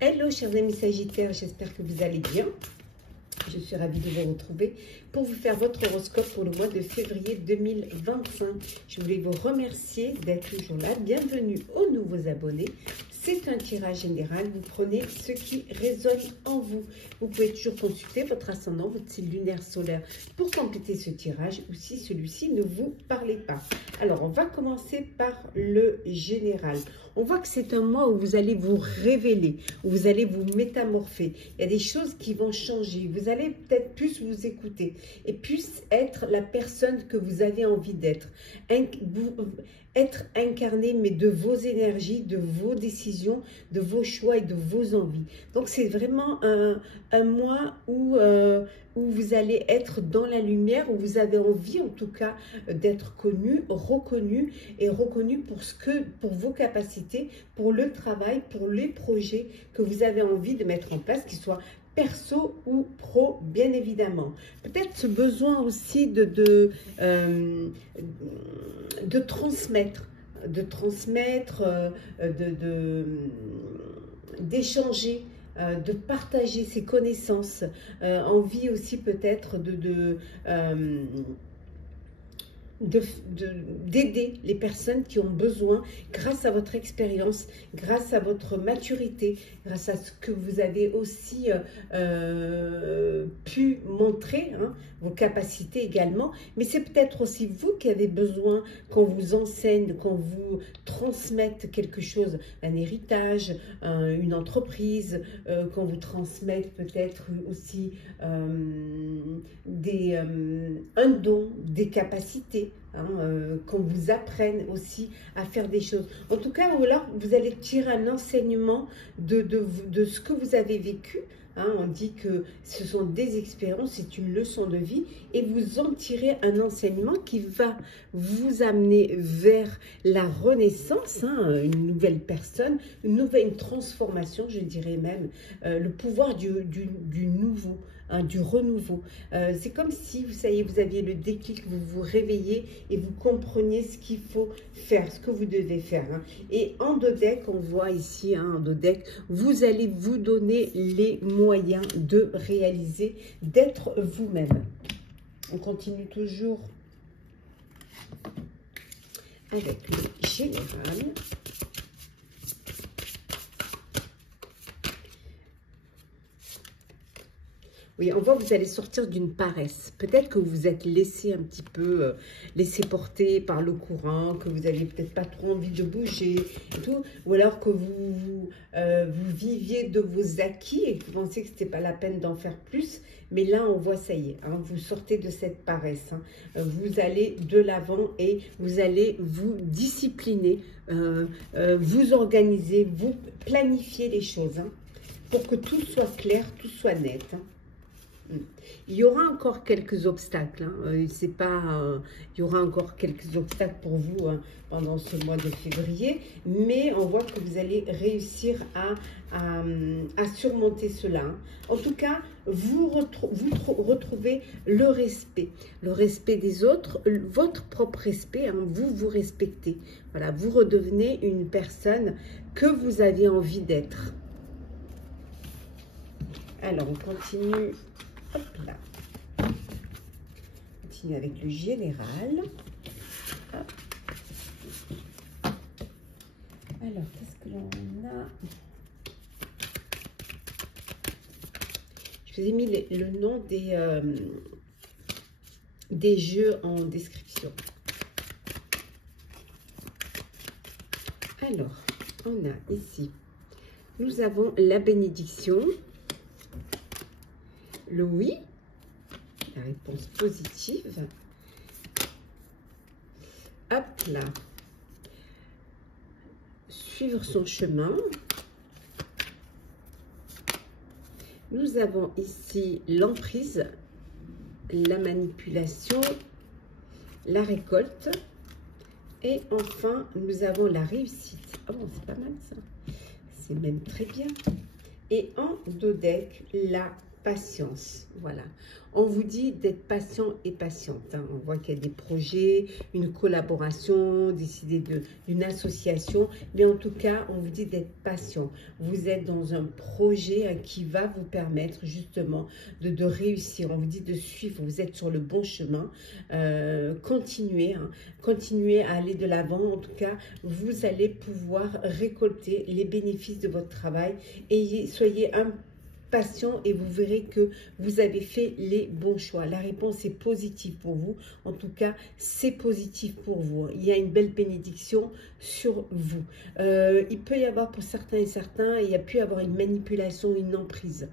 Hello chers amis Sagittaires, j'espère que vous allez bien. Je suis ravie de vous retrouver pour vous faire votre horoscope pour le mois de février 2025. Je voulais vous remercier d'être toujours là. Bienvenue aux nouveaux abonnés. C'est un tirage général. Vous prenez ce qui résonne en vous. Vous pouvez toujours consulter votre ascendant, votre signe lunaire solaire pour compléter ce tirage ou si celui-ci ne vous parlait pas. Alors, on va commencer par le général. On voit que c'est un mois où vous allez vous révéler, où vous allez vous métamorpher. Il y a des choses qui vont changer. Vous allez peut-être plus vous écouter et plus être la personne que vous avez envie d'être. Être incarné, mais de vos énergies, de vos décisions, de vos choix et de vos envies. Donc, c'est vraiment un mois où vous allez être dans la lumière, où vous avez envie, en tout cas, d'être connu, reconnu et reconnu pour vos capacités, pour le travail, pour les projets que vous avez envie de mettre en place, qu'ils soient perso ou pro, bien évidemment. Peut-être ce besoin aussi d'échanger, de partager ses connaissances, envie aussi peut-être d'aider les personnes qui ont besoin grâce à votre expérience, grâce à votre maturité, grâce à ce que vous avez aussi pu montrer, hein, vos capacités également, mais c'est peut-être aussi vous qui avez besoin qu'on vous enseigne, qu'on vous transmette quelque chose, un héritage, une entreprise, qu'on vous transmette peut-être aussi un don, des capacités. Qu'on vous apprenne aussi à faire des choses. En tout cas, ou alors vous allez tirer un enseignement de ce que vous avez vécu. On dit que ce sont des expériences, c'est une leçon de vie et vous en tirez un enseignement qui va vous amener vers la renaissance, une nouvelle personne, une transformation, je dirais même, le pouvoir du nouveau. Du renouveau. C'est comme si, vous savez, vous aviez le déclic, vous vous réveillez et vous compreniez ce qu'il faut faire, ce que vous devez faire. Et en dos deck, on voit ici, en dos deck, vous allez vous donner les moyens de réaliser, d'être vous-même. On continue toujours avec le général. Oui, on voit que vous allez sortir d'une paresse. Peut-être que vous vous êtes laissé un petit peu laissé porter par le courant, que vous n'avez peut-être pas trop envie de bouger et tout, ou alors que vous viviez de vos acquis et que vous pensiez que ce n'était pas la peine d'en faire plus. Mais là, on voit, ça y est, vous sortez de cette paresse. Vous allez de l'avant et vous allez vous discipliner, vous organiser, vous planifier les choses pour que tout soit clair, tout soit net. Il y aura encore quelques obstacles, il y aura encore quelques obstacles pour vous pendant ce mois de février, mais on voit que vous allez réussir à surmonter cela. En tout cas, vous retrouvez le respect des autres, votre propre respect, vous vous respectez. Voilà, vous redevenez une personne que vous avez envie d'être. Alors, on continue. Hop là. On continue avec le général. Hop. Alors, qu'est-ce que l'on a? Je vous ai mis le nom des jeux en description. Alors, on a ici, nous avons la bénédiction. Le oui, la réponse positive. Hop là. Suivre son chemin. Nous avons ici l'emprise, la manipulation, la récolte. Et enfin, nous avons la réussite. Oh, c'est pas mal ça. C'est même très bien. Et en dos deck, la patience. Voilà. On vous dit d'être patient et patiente. Hein. On voit qu'il y a des projets, une collaboration, décider d'une association. Mais en tout cas, on vous dit d'être patient. Vous êtes dans un projet qui va vous permettre justement de réussir. On vous dit de suivre. Vous êtes sur le bon chemin. Continuez. Hein. Continuez à aller de l'avant. En tout cas, vous allez pouvoir récolter les bénéfices de votre travail. Et soyez patient et vous verrez que vous avez fait les bons choix. La réponse est positive pour vous. En tout cas, c'est positif pour vous. Il y a une belle bénédiction sur vous. Il peut y avoir pour certains et certains, il y a pu avoir une manipulation, une emprise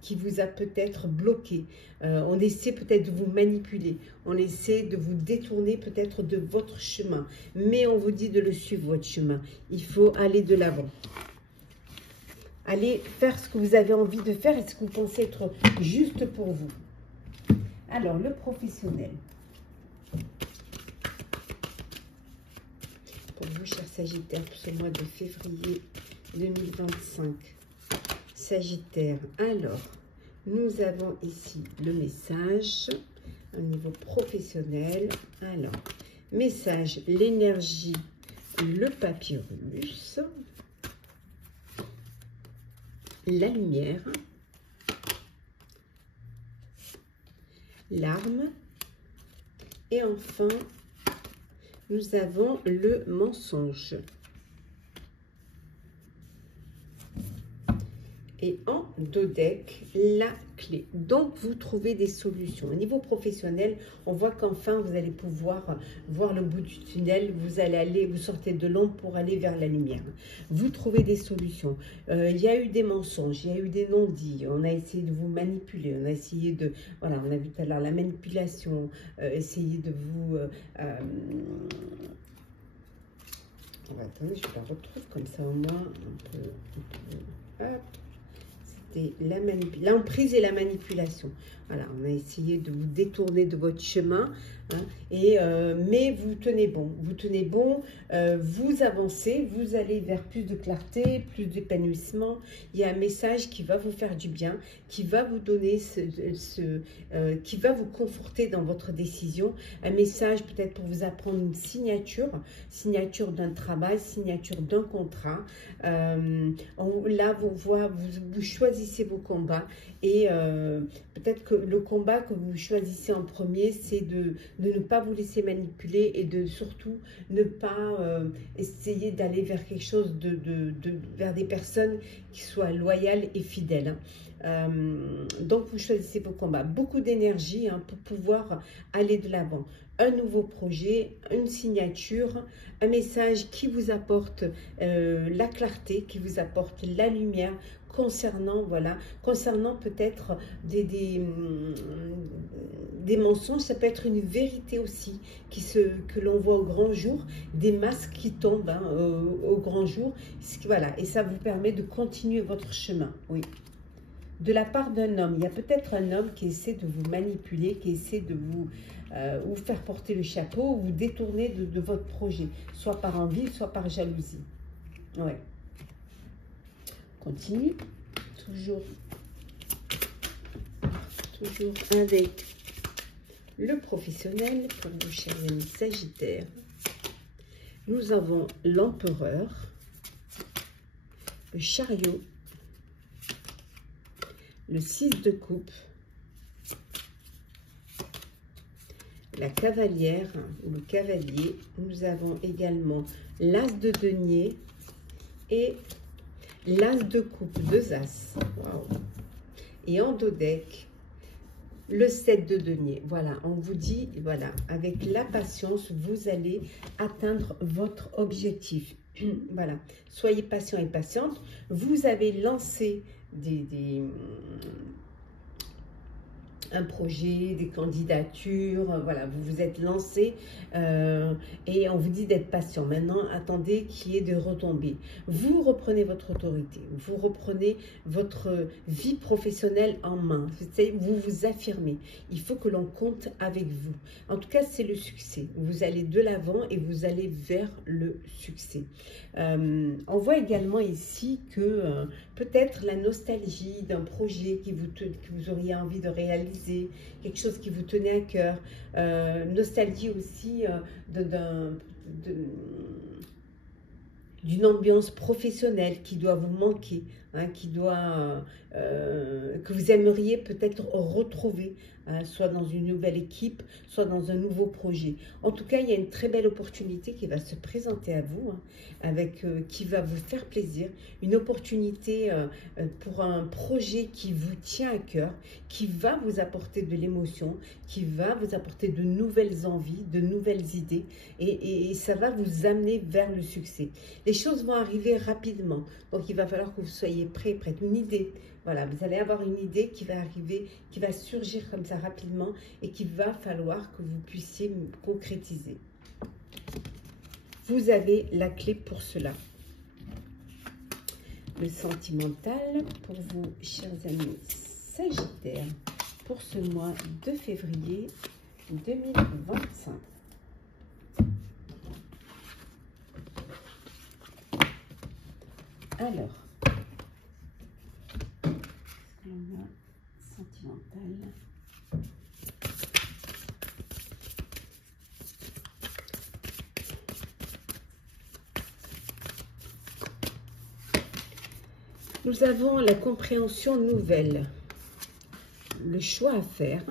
qui vous a peut-être bloqué. On essaie peut-être de vous manipuler. On essaie de vous détourner peut-être de votre chemin. Mais on vous dit de le suivre, votre chemin. Il faut aller de l'avant. Allez faire ce que vous avez envie de faire et ce que vous pensez être juste pour vous. Alors, le professionnel. Pour vous, chers Sagittaires, pour ce mois de février 2025. Sagittaire, alors, nous avons ici le message au niveau professionnel. Alors, message, l'énergie, le papyrus. La lumière, l'arme, et enfin, nous avons le mensonge. Et en dos deck, la clé. Donc, vous trouvez des solutions. Au niveau professionnel, on voit qu'enfin, vous allez pouvoir voir le bout du tunnel. Vous allez aller, vous sortez de l'ombre pour aller vers la lumière. Vous trouvez des solutions. Il y a eu des mensonges, il y a eu des non-dits. On a essayé de vous manipuler. On a essayé de... Voilà, on a vu tout à l'heure la manipulation. Essayer de vous... attendez, je la retrouve comme ça au moins. Hop. L'emprise et la manipulation. Voilà, on a essayé de vous détourner de votre chemin, hein, mais vous tenez bon. Vous tenez bon, vous avancez, vous allez vers plus de clarté, plus d'épanouissement. Il y a un message qui va vous faire du bien, qui va vous donner qui va vous conforter dans votre décision. Un message peut-être pour vous apprendre une signature d'un travail, signature d'un contrat. Là, vous choisissez vos combats et peut-être que le combat que vous choisissez en premier, c'est de ne pas vous laisser manipuler et de surtout ne pas essayer d'aller vers quelque chose, vers des personnes qui soient loyales et fidèles. Donc, vous choisissez vos combats. Beaucoup d'énergie pour pouvoir aller de l'avant. Un nouveau projet, une signature, un message qui vous apporte la clarté, qui vous apporte la lumière, concernant peut-être des mensonges. Ça peut être une vérité aussi que l'on voit au grand jour, des masques qui tombent au grand jour. Voilà, et ça vous permet de continuer votre chemin. Oui. De la part d'un homme, il y a peut-être un homme qui essaie de vous manipuler, qui essaie de vous faire porter le chapeau, ou vous détourner de votre projet, soit par envie, soit par jalousie. Ouais. Continue, toujours avec le professionnel pour vous, chers amis Sagittaires. Nous avons l'empereur, le chariot, le 6 de coupe, la cavalière ou le cavalier. Nous avons également l'as de denier et l'as de coupe, 2 as. Wow. Et en dos deck, le 7 de denier. Voilà, on vous dit, voilà, avec la patience, vous allez atteindre votre objectif. Voilà, soyez patient et patiente. Vous avez lancé un projet, des candidatures, voilà, vous vous êtes lancé et on vous dit d'être patient. Maintenant, attendez qu'il y ait des retombées. Vous reprenez votre autorité, vous reprenez votre vie professionnelle en main, vous vous affirmez. Il faut que l'on compte avec vous. En tout cas, c'est le succès. Vous allez de l'avant et vous allez vers le succès. On voit également ici que peut-être la nostalgie d'un projet que vous auriez envie de réaliser, quelque chose qui vous tenait à cœur, nostalgie aussi d'une ambiance professionnelle qui doit vous manquer, hein, que vous aimeriez peut-être retrouver, hein, soit dans une nouvelle équipe, soit dans un nouveau projet. En tout cas, il y a une très belle opportunité qui va se présenter à vous, hein, qui va vous faire plaisir, une opportunité pour un projet qui vous tient à cœur, qui va vous apporter de l'émotion, qui va vous apporter de nouvelles envies, de nouvelles idées, et ça va vous amener vers le succès. Les choses vont arriver rapidement, donc il va falloir que vous soyez prêts, prête. Une idée, voilà, vous allez avoir une idée qui va arriver, qui va surgir comme ça rapidement et qu'il va falloir que vous puissiez concrétiser. Vous avez la clé pour cela. Le sentimental pour vous, chers amis Sagittaires, pour ce mois de février 2025. Alors, sentimental. Nous avons la compréhension nouvelle, le choix à faire,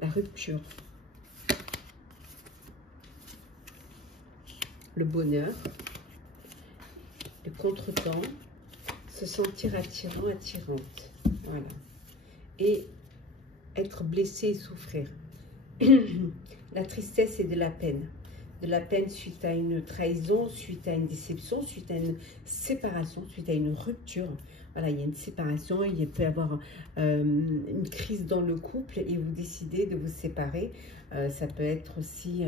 la rupture, le bonheur, le contretemps, se sentir attirant, attirante, voilà, et être blessé et souffrir. La tristesse et de la peine suite à une trahison, suite à une déception, suite à une séparation, suite à une rupture. Voilà, il y a une séparation, il peut y avoir une crise dans le couple et vous décidez de vous séparer. Ça peut être aussi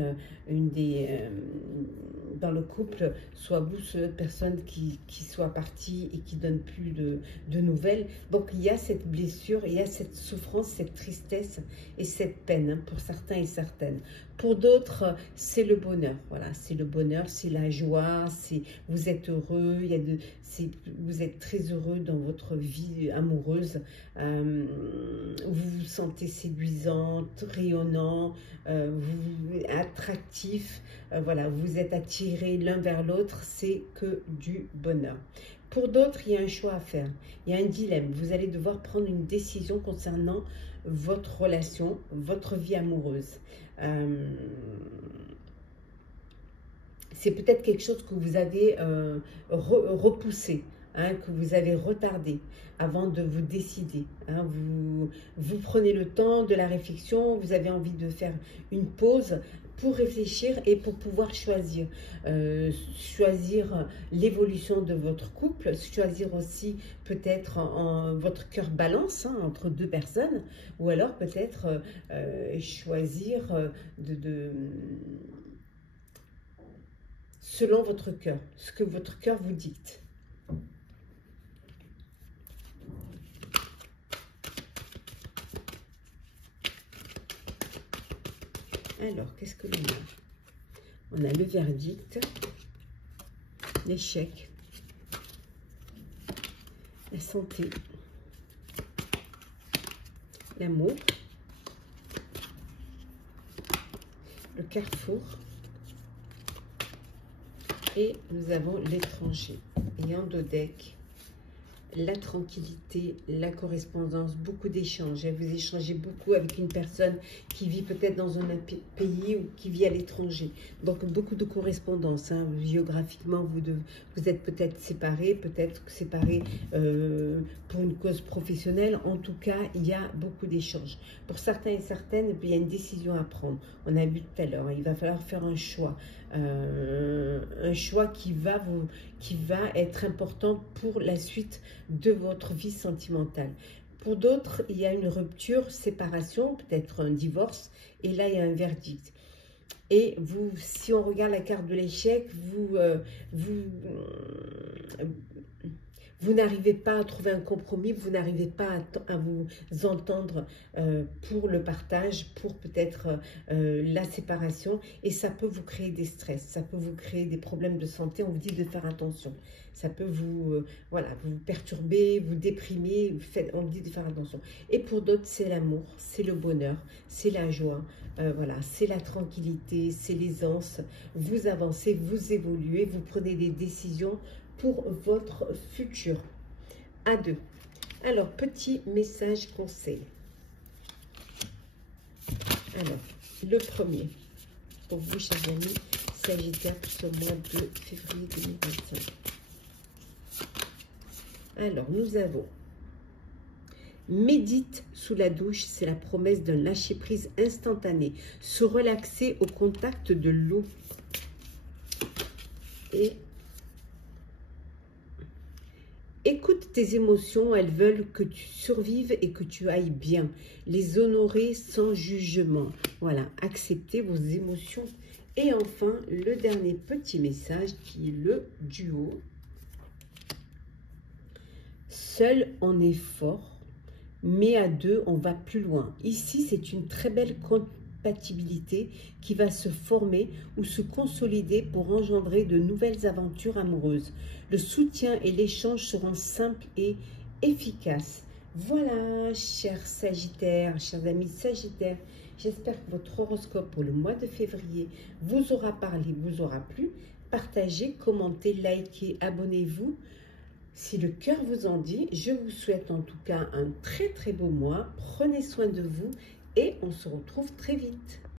dans le couple, soit vous, soit personne qui soit partie et qui donne plus de nouvelles. Donc il y a cette blessure, il y a cette souffrance, cette tristesse et cette peine, hein, pour certains et certaines. Pour d'autres, c'est le bonheur. Voilà, c'est le bonheur, c'est la joie, vous êtes heureux, vous êtes très heureux dans votre vie amoureuse. Vous vous sentez séduisante, rayonnant, attractif. Voilà, vous êtes attirés l'un vers l'autre, c'est que du bonheur. Pour d'autres, il y a un choix à faire, il y a un dilemme. Vous allez devoir prendre une décision concernant votre relation, votre vie amoureuse. C'est peut-être quelque chose que vous avez repoussé, hein, que vous avez retardé avant de vous décider. Hein. Vous prenez le temps de la réflexion, vous avez envie de faire une pause pour réfléchir et pour pouvoir choisir. Choisir l'évolution de votre couple, choisir aussi peut-être votre cœur balance, hein, entre deux personnes, ou alors peut-être choisir selon votre cœur, ce que votre cœur vous dicte. Alors, qu'est-ce que l'on a? On a le verdict, l'échec, la santé, l'amour, le carrefour, et nous avons l'étranger. Et en dos deck, la tranquillité, la correspondance, beaucoup d'échanges. Vous échangez beaucoup avec une personne qui vit peut-être dans un pays ou qui vit à l'étranger. Donc beaucoup de correspondance. Hein. Géographiquement, vous êtes peut-être séparés pour une cause professionnelle. En tout cas, il y a beaucoup d'échanges. Pour certains et certaines, il y a une décision à prendre. On a vu tout à l'heure, il va falloir faire un choix. Un choix qui va être important pour la suite de votre vie sentimentale. Pour d'autres, il y a une rupture, séparation, peut-être un divorce, et là, il y a un verdict. Et vous, si on regarde la carte de l'échec, vous n'arrivez pas à trouver un compromis, vous n'arrivez pas à vous entendre pour le partage, pour peut-être la séparation, et ça peut vous créer des stress, ça peut vous créer des problèmes de santé. On vous dit de faire attention, ça peut vous, voilà, vous perturber, vous déprimer, on vous dit de faire attention. Et pour d'autres, c'est l'amour, c'est le bonheur, c'est la joie, voilà, c'est la tranquillité, c'est l'aisance. Vous avancez, vous évoluez, vous prenez des décisions pour votre futur. À deux. Alors, petit message conseil. Alors, le premier, pour vous, chers amis, Sagittaire, pour ce mois de février 2025. Alors, nous avons médite sous la douche, c'est la promesse d'un lâcher-prise instantané. Se relaxer au contact de l'eau. Et écoute tes émotions, elles veulent que tu survives et que tu ailles bien. Les honorer sans jugement. Voilà, acceptez vos émotions. Et enfin, le dernier petit message qui est le duo. Seul on est fort, mais à deux on va plus loin. Ici, c'est une très belle compatibilité qui va se former ou se consolider pour engendrer de nouvelles aventures amoureuses. Le soutien et l'échange seront simples et efficaces. Voilà, chers Sagittaires, chers amis Sagittaires, j'espère que votre horoscope pour le mois de février vous aura parlé, vous aura plu. Partagez, commentez, likez, abonnez-vous. Si le cœur vous en dit, je vous souhaite en tout cas un très beau mois. Prenez soin de vous et on se retrouve très vite.